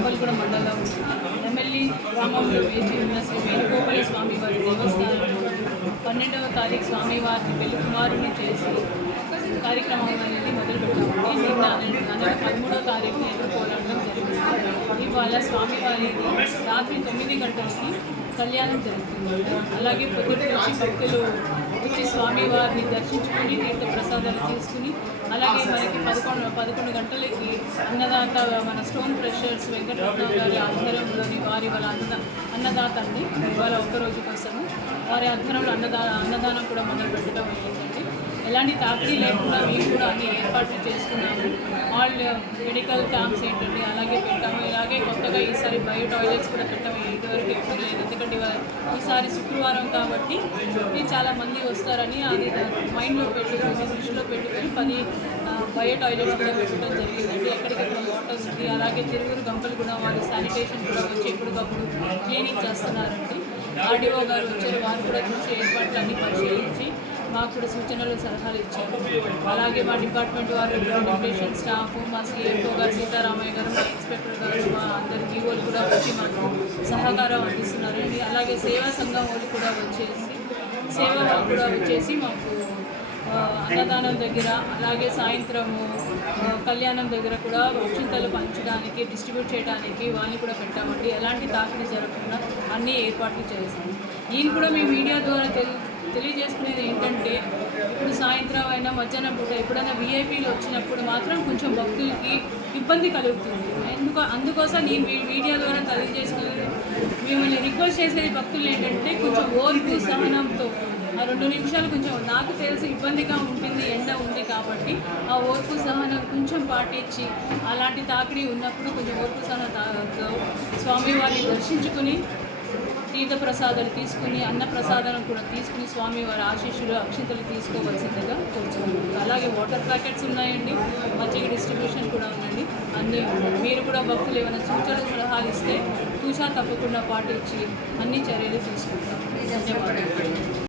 గంపలగూడ మండలం ఎమ్మెల్యే గ్రామంలో వేచి ఉన్న శ్రీ వేణుగోపాల స్వామి వారి దేవస్థానంలో పన్నెండవ తారీఖు స్వామివారిని పెళ్ళి కుమారుని చేసి కార్యక్రమం అనేది మొదలుపెట్టామండి నిన్న అనగా పదమూడవ తారీఖున ఎదుర్కోవడం ఇవాళ స్వామివారి రాత్రి తొమ్మిది గంటలకి కళ్యాణం జరుగుతుంది. అలాగే పొద్దుటి నుంచి భక్తులు వచ్చి స్వామివారిని దర్శించుకొని తీర్థ ప్రసాదాలు తీసుకుని అలాగే మనకి పదకొండు పదకొండు గంటలకి అన్నదాత మన స్టోన్ ప్రెషర్స్ వెంకటరత్న గారి ఆధ్వర్యంలోని వారి వాళ్ళ అన్న అన్నదాత అండి ఇవాళ ఒక్కరోజు కోసము వారి ఆధ్వర్యంలో అన్నదా అన్నదానం కూడా మొదలు పెట్టడం అయ్యిందండి ఎలాంటి తాకిడి లేకుండా మేము కూడా అన్ని ఏర్పాట్లు చేసుకున్నాము. ఆల్ మెడికల్ క్యాంప్స్ ఏంటంటే అలాగే కొత్తగా ఈసారి బయో టాయిలెట్స్ కూడా పెట్టడం ఇదివరకు ఎప్పుడు లేదు ఎందుకంటే ఇవాళ ఈసారి శుక్రవారం కాబట్టి చాలా మంది వస్తారని అది మైండ్లో పెట్టుకొని దృష్టిలో పెట్టుకొని పది బయో టాయిలెట్స్ కూడా పెట్టడం జరిగిందండి. ఎక్కడికక్కడ వాటర్స్ ఉంది అలాగే తిరుగురు గంపలు కూడా వాళ్ళు శానిటేషన్ కూడా వచ్చి ఎప్పటికప్పుడు క్లీనింగ్ చేస్తున్నారండి. ఆర్డీఓ గారు వచ్చారు వారు కూడా చూసి ఏర్పాట్లు పరిశీలించి మాకు కూడా సూచనలు సలహాలు ఇచ్చారు. అలాగే మా డిపార్ట్మెంట్ వారు డెప్యుటేషన్ స్టాఫ్ మా సీఎంఓ గారు సీతారామయ్య గారు మా ఇన్స్పెక్టర్ గారు మా అందరి ఈవోలు కూడా వచ్చి మాకు సహకారం అందిస్తున్నారండి అలాగే సేవా సంఘం వాళ్ళు కూడా వచ్చేసి సేవా కూడా వచ్చేసి మాకు అన్నదానం దగ్గర అలాగే సాయంత్రము కళ్యాణం దగ్గర కూడా అక్షింతలు పంచడానికి డిస్ట్రిబ్యూట్ చేయడానికి వాళ్ళని కూడా పెట్టామండి. ఎలాంటి తాకిడి జరగకుండా అన్ని ఏర్పాట్లు చేశాము దీన్ని కూడా మీ మీడియా ద్వారా తెలి తెలియజేసుకునేది ఏంటంటే ఇప్పుడు సాయంత్రం అయినా మధ్యాహ్నం పూట ఎప్పుడైనా వీఐపీలు వచ్చినప్పుడు మాత్రం కొంచెం భక్తులకి ఇబ్బంది కలుగుతుంది. ఎందుకు అందుకోసం నేను మీ మీడియా ద్వారా తెలియజేసుకునేది మిమ్మల్ని రిక్వెస్ట్ చేసేది భక్తులు ఏంటంటే కొంచెం ఓర్పు సహనంతో ఆ రెండు నిమిషాలు కొంచెం నాకు తెలిసి ఇబ్బందిగా ఉంటుంది ఎండ ఉంది కాబట్టి ఆ ఓర్పు సహనం కొంచెం పాటించి అలాంటి తాకిడి ఉన్నప్పుడు కొంచెం ఓర్పు సహనంతో స్వామివారిని దర్శించుకుని తీర్థ ప్రసాదాలు తీసుకుని అన్న ప్రసాదాలను కూడా తీసుకుని స్వామివారి ఆశీస్సులు అక్షింతలు తీసుకోవాల్సిందిగా కోరుచున్నాను. అలాగే వాటర్ ప్యాకెట్స్ ఉన్నాయండి మజ్జిగ డిస్ట్రిబ్యూషన్ కూడా ఉందండి అన్నీ ఉన్నాయి. మీరు కూడా భక్తులు ఏమైనా సూచనలు సలహాలు ఇస్తే తూచా తప్పకుండా పాటించి అన్ని చర్యలు తీసుకుంటాం. ధన్యవాదాలు.